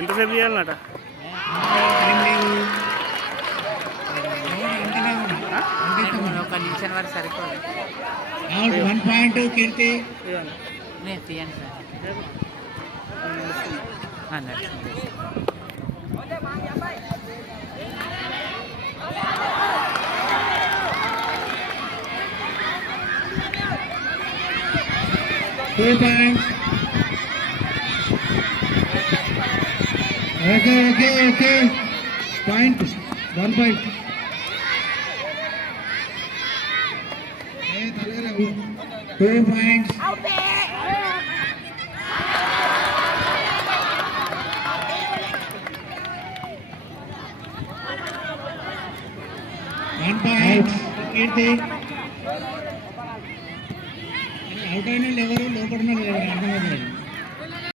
ఎంతసేపు చేయాలన్నట? ఒక నిమిషం వరకు సరిపోదు. 1 పాయింట్ కీర్తి. నేను తీయండి సార్. నడుస్తుంది. 2 points. Okay. Point. 1 point. 2 points. One point. Kirti.